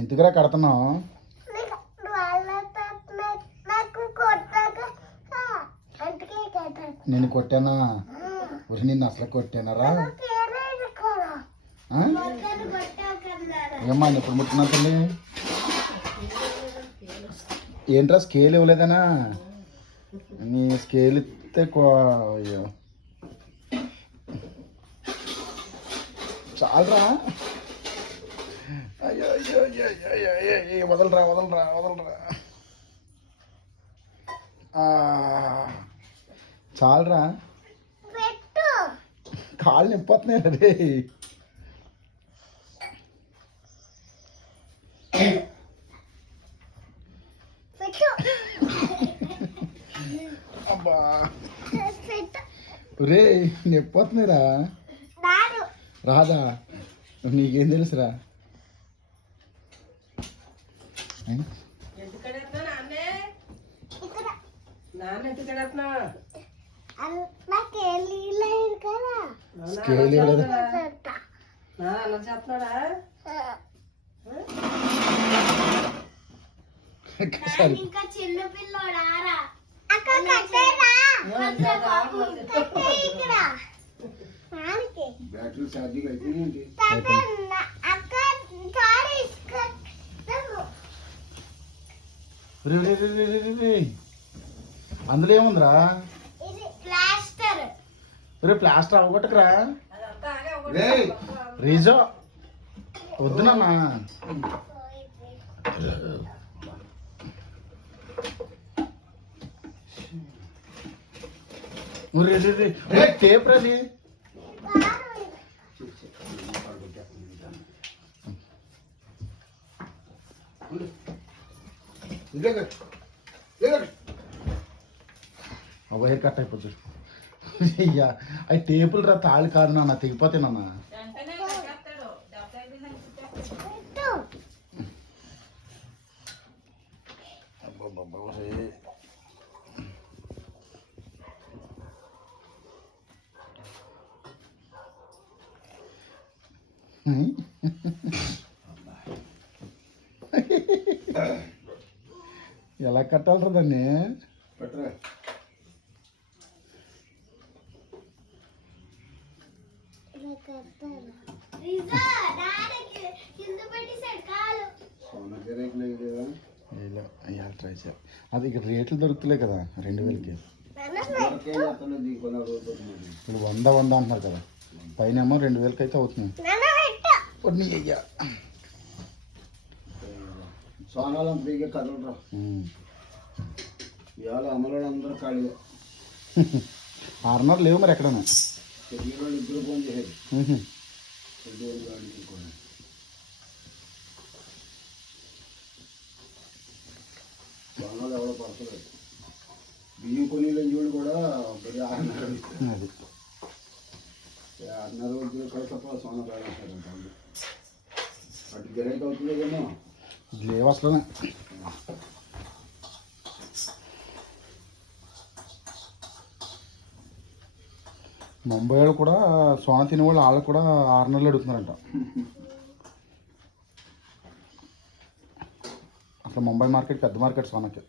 ఎందుకురా కడుతున్నావు? నేను కొట్టానా? నిన్ను అసలు కొట్టానరా? ఏమ్మా ఎప్పుడు ముట్టున్నా తల్లి? ఏంట్రా స్కేల్ ఇవ్వలేదనా? నీ స్కేల్ ఇస్తే అయ్యో చాలరా. అయ్యో అయ్యో అయ్యో వదలరా వదలరా వదలరా. చాలరా, కాళ్ళు నింపుతున్నాయి రే. అబ్బా రే నింపుతున్నాయిరా. రాదా? నీకేం తెలుసురా? స్కేల్ ఇవ్వలేదు. అందులో ఏముందిరా? రే ప్లాస్టర్ అవ్వగొట్టకురా రీజో. వద్దునమ్మా. టేప్ రది. అబ్బాయి కట్ అయిపోతుంది. అయ్యా అవి టేపులు రా, తాళి కాదు నాన్న, తెగిపోతానన్నా. ఎలా కట్టాలరా దాన్ని? ట్రై చేయాలి. అది ఇక్కడ రేట్లు దొరుకుతలే కదా 2000కి. ఇప్పుడు 100 అంటున్నారు కదా, పైన ఏమో 2000కి అయితే అవుతుంది. అయ్యా సోనాలు ఫ్రీగా కదలరా. ఇవాళ అమలు అందరూ ఖాళీ. 600 లేవు మరి ఎక్కడన్నా. ఇద్దరు ఫోన్ చేసేది. సోనాలు ఎవరో పడతలేదు. బియ్యం కొని లంజోళ్ళు కూడా 6:30 కలిసప్ప సోనా బాగా అటు గిరైతే అవుతుందేమో. లేవు అసలు. ముంబై వాళ్ళు కూడా సోనా తినేవాళ్ళు వాళ్ళు కూడా 600 అడుగుతున్నారంట. అసలు ముంబై మార్కెట్ పెద్ద మార్కెట్ సోనాకి.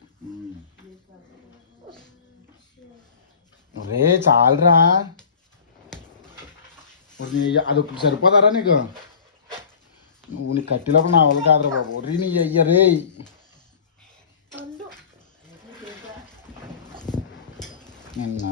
రే చాలరా, అది ఒకటి సరిపోతారా నీకు? నువ్వు నీ కట్టిలోపు నా వల్ల కాదురా బాబు. రీ నీ అయ్య రే. నిన్న